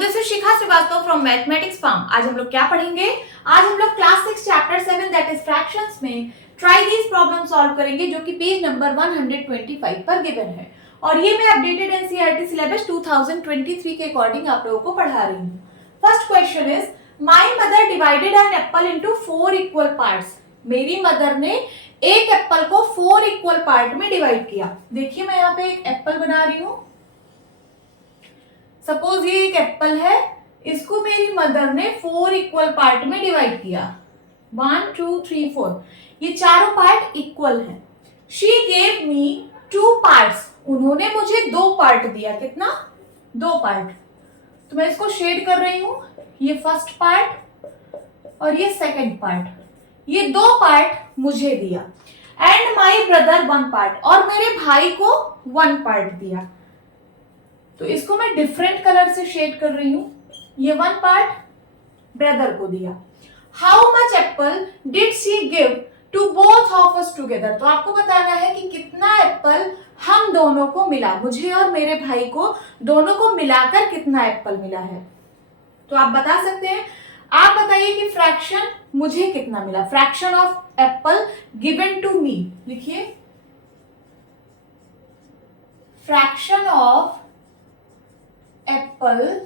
This is Shikha Srivastava from mathematics farm. आज हम लोग क्या पढ़ेंगे? आज हम लोग class 6 chapter 7 that is fractions में ट्राई दिस प्रॉब्लम सॉल्व करेंगे, जो कि पेज नंबर 125 पर गिवन है। और ये मैं अपडेटेड एनसीईआरटी सिलेबस 2023 के अकॉर्डिंग आप लोगों को पढ़ा रही हूँ। First question is my mother divided an apple into 4 equal parts. मेरी मदर ने एक एप्पल को 4 इक्वल पार्ट में डिवाइड किया। देखिए मैं यहाँ पे एक एप्पल बना रही हूँ। सपोज ये एक एप्पल है, इसको मेरी मदर ने 4 इक्वल पार्ट में डिवाइड किया। 1 2 3 4, ये चारों पार्ट इक्वल हैं। She gave me 2 parts. उन्होंने मुझे 2 पार्ट दिया। कितना? 2 पार्ट। तो मैं इसको शेड कर रही हूं। ये फर्स्ट पार्ट और ये सेकंड पार्ट। ये 2 पार्ट मुझे दिया। एंड माई ब्रदर 1 पार्ट, और मेरे भाई को 1 पार्ट दिया। तो इसको मैं डिफरेंट कलर से शेड कर रही हूं। ये 1 पार्ट ब्रदर को दिया। How much apple did she give to both of us together. तो आपको बताना है कि कितना एप्पल हम दोनों को मिला, मुझे और मेरे भाई को दोनों को मिलाकर कितना एप्पल मिला है। तो आप बता सकते हैं। आप बताइए कि फ्रैक्शन मुझे कितना मिला। Fraction of apple given to me. लिखिए fraction of apple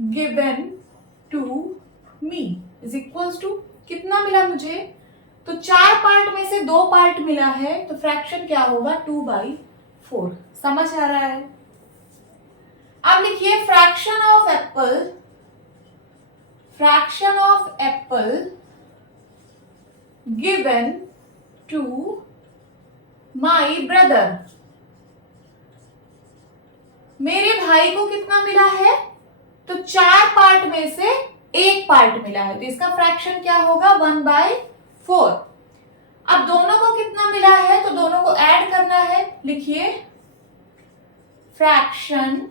given to me is equals to कितना मिला मुझे। तो 4 पार्ट में से 2 पार्ट मिला है, तो फ्रैक्शन क्या होगा? 2/4। समझ आ रहा है? अब लिखिए fraction of apple given to my brother. मेरे भाई को कितना मिला है? तो 4 पार्ट में से 1 पार्ट मिला है, तो इसका फ्रैक्शन क्या होगा? 1/4। अब दोनों को कितना मिला है? तो दोनों को ऐड करना है। लिखिए fraction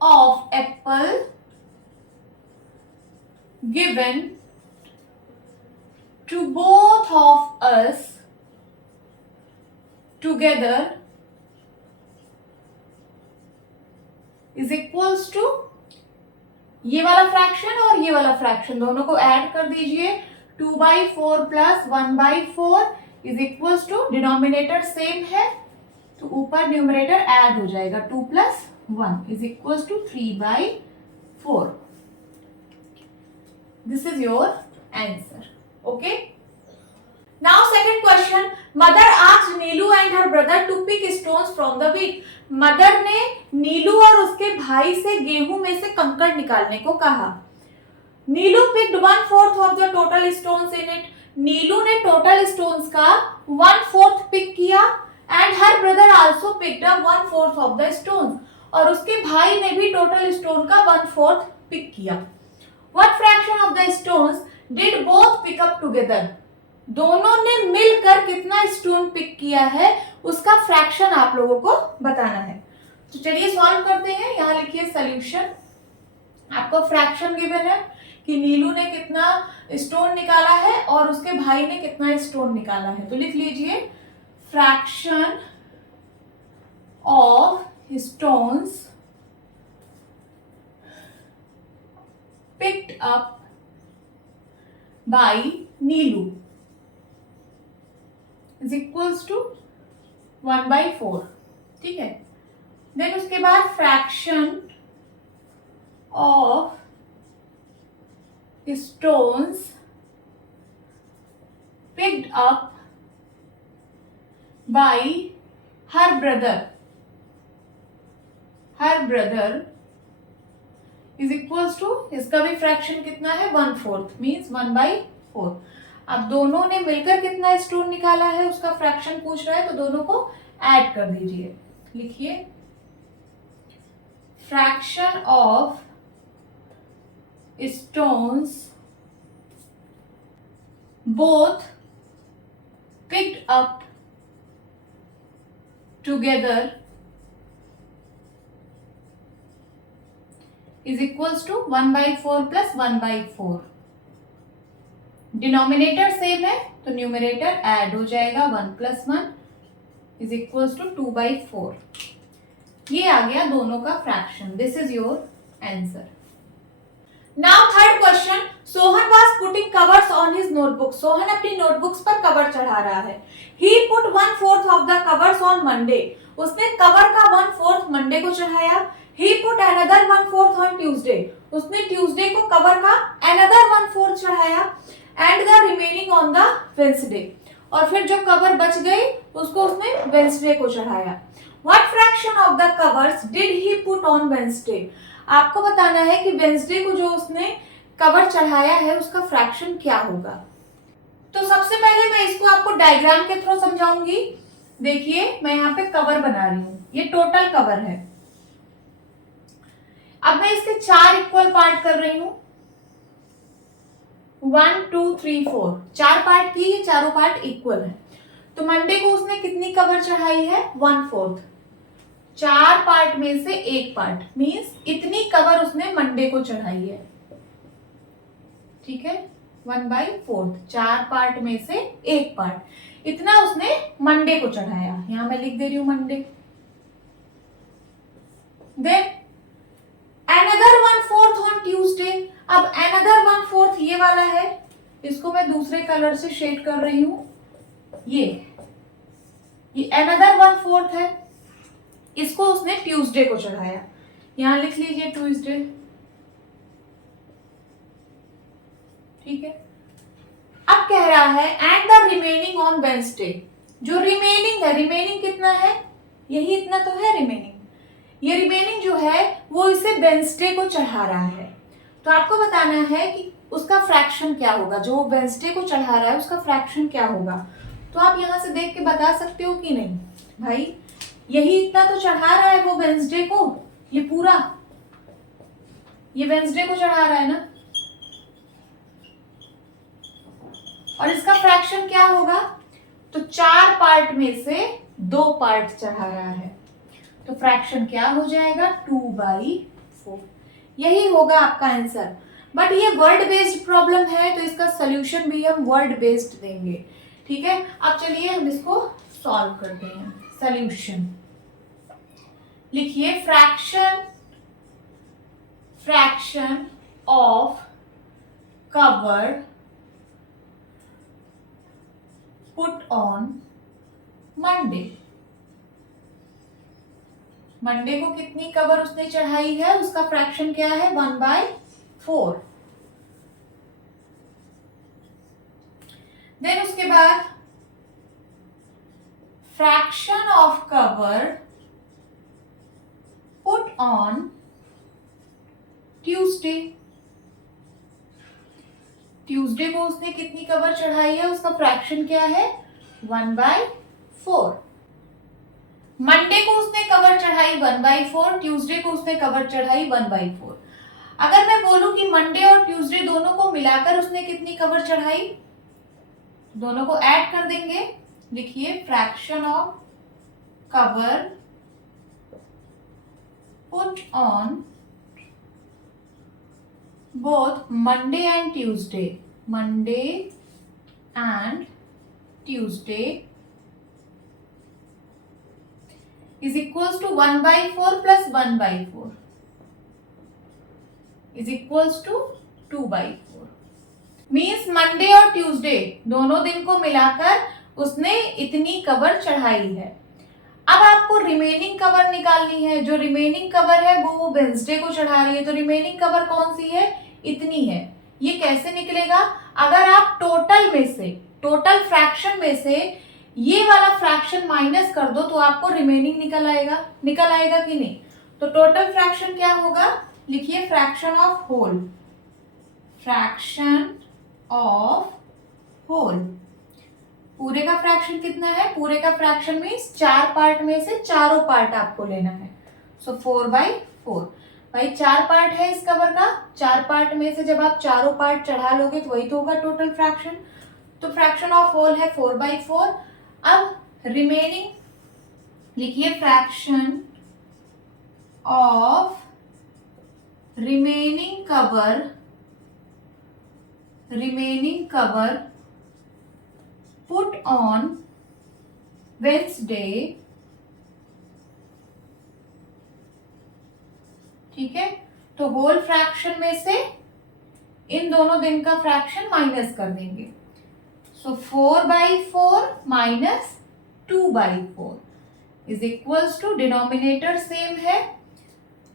of apple given to both of us together is equals to ये वाला फ्रैक्शन और ये वाला फ्रैक्शन दोनों को ऐड कर दीजिए। 2/4 plus 1/4 is equals to, denominator same है तो ऊपर न्यूमरेटर ऐड हो जाएगा। 2 plus 1 is equals to 3/4। This is your answer. Okay, now second question. Mother asked Neelu and her brother to pick stones from the wheat. Mother ने नीलू और उसके भाई से गेहूं में से कंकड़ निकालने को कहा। Neelu picked 1/4 of the total stones in it. Neelu ने टोटल स्टोन्स का 1/4 पिक किया। And her brother also picked up 1/4 of the stones, और उसके भाई ने भी टोटल स्टोन का 1/4 पिक किया। What fraction of the stones did both pick up together. दोनों ने मिलकर कितना स्टोन पिक किया है, उसका फ्रैक्शन आप लोगों को बताना है। तो चलिए सॉल्व करते हैं। यहां लिखिए सॉल्यूशन। आपको फ्रैक्शन गिवन है कि नीलू ने कितना स्टोन निकाला है और उसके भाई ने कितना स्टोन निकाला है। तो लिख लीजिए fraction of stones picked up by Neelu is equals to 1/4। ठीक है। देन उसके बाद fraction of stones picked up by her brother is equals to, इसका भी फ्रैक्शन कितना है? 1/4 मीन्स 1/4। अब दोनों ने मिलकर कितना स्टोन निकाला है उसका फ्रैक्शन पूछ रहा है, तो दोनों को ऐड कर दीजिए। लिखिए fraction of stones both picked up together is equals to 1/4 plus 1/4। Denominator same है तो न्यूमरेटर ऐड हो जाएगा। 1 + 1 इज इक्वल्स टू 2/4। ये आ गया दोनों का fraction. This is your answer. Now third question, Sohan was putting covers on his notebook. Sohan अपनी notebooks पर कवर चढ़ा रहा है। He put 1/4 of the covers on Monday. उसने कवर का 1/4 मंडे को चढ़ाया। He put another 1/4 on Tuesday. उसने ट्यूसडे को कवर का अनदर 1/4 चढ़ाया and the remaining on the Wednesday. और फिर जो कवर बच गई उसको उसने वेंसडे को चढ़ाया। What fraction of the covers did he put on Wednesday. आपको बताना है कि वेंसडे को जो उसने कवर चढ़ाया है उसका फ्रैक्शन क्या होगा। तो सबसे पहले मैं इसको आपको डायग्राम के थ्रू समझाऊंगी। देखिए मैं यहाँ पे कवर बना रही हूं, ये टोटल कवर है। अब मैं इसके 4 इक्वल पार्ट कर रही हूं, 1 2 3 4, 4 पार्ट की, ये चारों पार्ट इक्वल है। तो मंडे को उसने कितनी कवर चढ़ाई है, 1/4। 4 पार्ट में से एक पार्ट, मींस इतनी कवर उसने मंडे को चढ़ाई है। ठीक है, 1/4, 4 पार्ट में से एक पार्ट, इतना उसने मंडे को चढ़ाया। यहां मैं लिख दे रही हूं Monday. Then another 1/4 on Tuesday. अब अनदर 1/4 ये वाला है, इसको मैं दूसरे कलर से शेड कर रही हूं। ये अनदर 1/4 है, इसको उसने ट्यूसडे को चढ़ाया। यहां लिख लीजिए ट्यूसडे। ठीक है, अब कह रहा है and the remaining on Wednesday. जो रिमेनिंग है, रिमेनिंग कितना है, यही इतना तो है रिमेनिंग। ये रिमेनिंग जो है वो इसे वेंसडे को चढ़ा रहा है। तो आपको बताना है कि उसका फ्रैक्शन क्या होगा, जो वेंसडे को चढ़ा रहा है उसका फ्रैक्शन क्या होगा। तो आप यहां से देख के बता सकते हो कि नहीं, भाई यही इतना तो चढ़ा रहा है वो वेंसडे को, ये पूरा ये वेंसडे को चढ़ा रहा है ना, और इसका फ्रैक्शन क्या होगा। तो 4 पार्ट में से 2 पार्ट चढ़ा रहा है, तो फ्रैक्शन क्या हो जाएगा, 2/4। यही होगा आपका आंसर। बट ये वर्ड बेस्ड प्रॉब्लम है तो इसका सोल्यूशन भी हम वर्ड बेस्ड देंगे। ठीक है, अब चलिए हम इसको सॉल्व करते हैं। सोल्यूशन लिखिए, fraction of cover put on Monday. Monday को कितनी कवर उसने चढ़ाई है, उसका फ्रैक्शन क्या है, 1/4। देन उसके बाद fraction of cover put on Tuesday. Tuesday को उसने कितनी कवर चढ़ाई है, उसका फ्रैक्शन क्या है, 1/4। मंडे को उसने कवर चढ़ाई 1/4, ट्यूसडे को उसने कवर चढ़ाई 1/4। अगर मैं बोलूं कि मंडे और ट्यूसडे दोनों को मिलाकर उसने कितनी कवर चढ़ाई, दोनों को ऐड कर देंगे। लिखिए, fraction of cover put on both Monday and Tuesday is equals to 1/4 plus 1/4 is equals to 2/4। Means Monday और ट्यूसडे दोनों दिन को मिलाकर उसने इतनी कवर चढ़ाई है। अब आपको रिमेनिंग कवर निकालनी है। जो रिमेनिंग कवर है वो वेंसडे को चढ़ा रही है, तो रिमेनिंग कवर कौन सी है, इतनी है। ये कैसे निकलेगा, अगर आप टोटल फ्रैक्शन में से ये वाला फ्रैक्शन माइनस कर दो तो आपको रिमेनिंग निकल आएगा कि नहीं। तो टोटल फ्रैक्शन क्या होगा, लिखिए, फ्रैक्शन ऑफ होल। पूरे का फ्रैक्शन कितना है, पूरे का फ्रैक्शन मीन्स 4 पार्ट में से चारों पार्ट आपको लेना है। सो 4/4। भाई 4 पार्ट है इस कवर का, 4 पार्ट में से जब आप चारों पार्ट चढ़ा लोगे तो वही तो होगा टोटल फ्रैक्शन। तो फ्रैक्शन ऑफ होल है 4/4। अब रिमेनिंग लिखिए, fraction of remaining cover put on Wednesday ठीक है, तो होल फ्रैक्शन में से इन दोनों दिन का फ्रैक्शन माइनस कर देंगे। So 4/4 minus 2/4 is equals to, denominator same है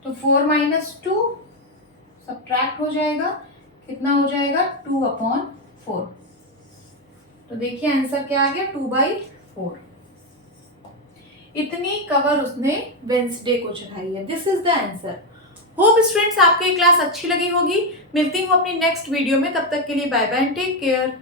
तो 4 माइनस 2 सब्ट्रैक्ट हो जाएगा, कितना हो जाएगा 2/4। तो देखिए आंसर क्या आ गया 2/4। इतनी कवर उसने वेंसडे को चढ़ाई है। This is the answer. Hope students आपको ये क्लास अच्छी लगी होगी। मिलती हूँ अपनी नेक्स्ट वीडियो में, तब तक के लिए bye bye and take care.